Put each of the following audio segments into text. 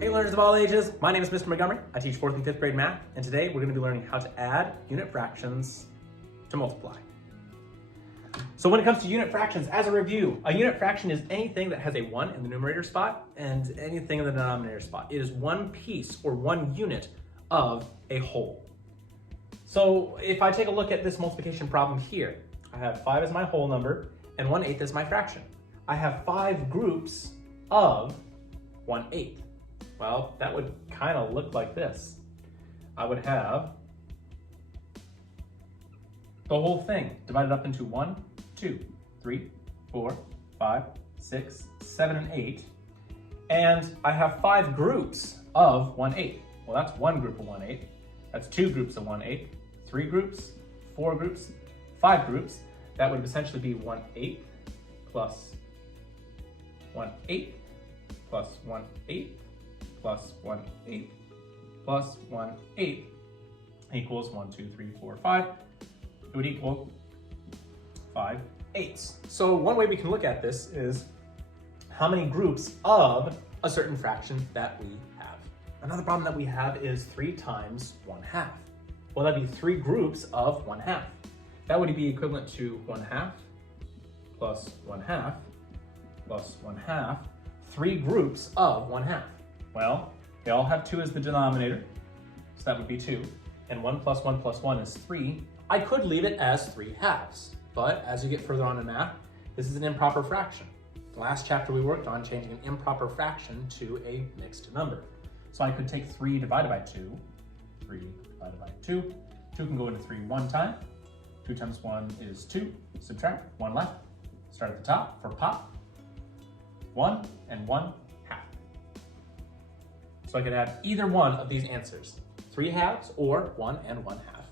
Hey learners of all ages, my name is Mr. Montgomery. I teach 4th and 5th grade math, and today we're going to be learning how to add unit fractions to multiply. So when it comes to unit fractions, as a review, a unit fraction is anything that has a 1 in the numerator spot and anything in the denominator spot. It is one piece or one unit of a whole. So if I take a look at this multiplication problem here, I have 5 as my whole number and 1/8 as my fraction. I have 5 groups of 1/8. Well, that would kind of look like this. I would have the whole thing divided up into 1, 2, 3, 4, 5, 6, 7, and 8. And I have 5 groups of 1/8. Well, that's one group of 1/8. That's 2 groups of 1/8, 3 groups, 4 groups, 5 groups. That would essentially be 1/8 plus 1/8 plus 1/8 plus 1/8 plus 1/8 equals 1, 2, 3, 4, 5. It would equal 5/8. So one way we can look at this is how many groups of a certain fraction that we have. Another problem that we have is 3 times 1/2. Well, that'd be 3 groups of 1/2. That would be equivalent to 1/2 plus 1/2 plus 1/2, 3 groups of 1/2. Well, they all have 2 as the denominator, so that would be 2. And 1 plus 1 plus 1 is 3. I could leave it as 3 halves, but as you get further on in math, this is an improper fraction. The last chapter we worked on changing an improper fraction to a mixed number. So I could take 3 divided by 2, 3 divided by 2. 2 can go into 3 one time. 2 times 1 is 2. Subtract, 1 left. Start at the top for pop. 1 and 1/2. So I could have either one of these answers, 3 halves or 1 and 1/2.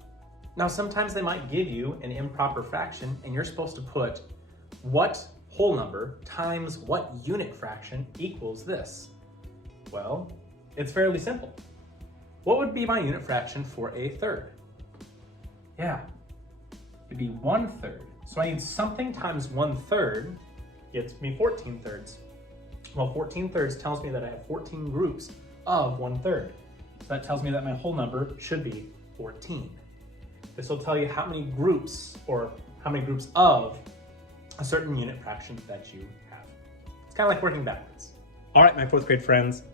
Now sometimes they might give you an improper fraction and you're supposed to put what whole number times what unit fraction equals this. Well, it's fairly simple. What would be my unit fraction for a third? Yeah, it'd be 1/3. So I need something times 1/3 gets me 14 thirds. Well, 14 thirds tells me that I have 14 groups of 1/3. So that tells me that my whole number should be 14. This will tell you how many groups or how many groups of a certain unit fraction that you have. It's kind of like working backwards. All right, my 4th grade friends,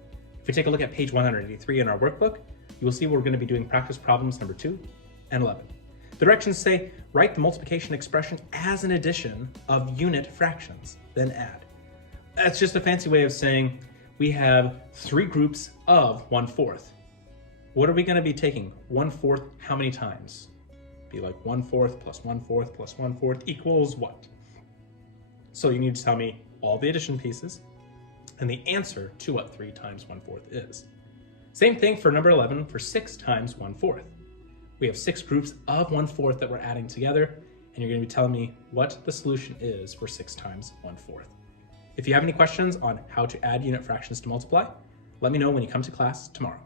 if we take a look at page 183 in our workbook, you will see we're going to be doing practice problems number 2 and 11. The directions say, write the multiplication expression as an addition of unit fractions, then add. That's just a fancy way of saying we have 3 groups of 1/4. What are we going to be taking 1/4 how many times? Be like 1/4 plus 1/4 plus 1/4 equals what? So you need to tell me all the addition pieces and the answer to what 3 times 1/4 is. Same thing for number 11 for 6 times 1/4. We have 6 groups of 1/4 that we're adding together, and you're going to be telling me what the solution is for 6 times 1/4. If you have any questions on how to add unit fractions to multiply, let me know when you come to class tomorrow.